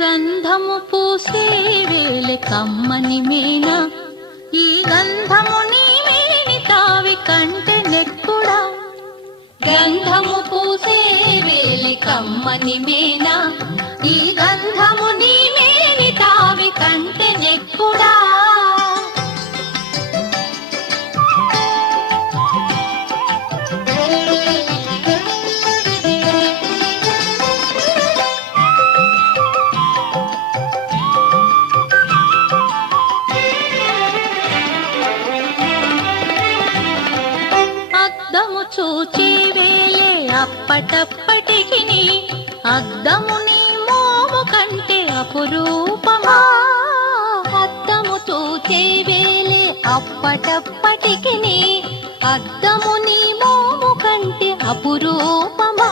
గంధము పూసే వేళ కమ్మని మేనా, ఈ గంధము నీ మేని తావి కంటే నెక్కుడా. గంధము పూసే వేళ కమ్మని మేనా, ఈ గంధము నీ మేని తావి కంటే నెక్కుడా. అద్దము చూచే వేలే అప్పటప్పటికి, అద్దము నీ మోము కంటే అపురూపమా. అద్దము చూచే వేలే అప్పటప్పటికి, అద్దము నీ మోము కంటే అపురూపమా.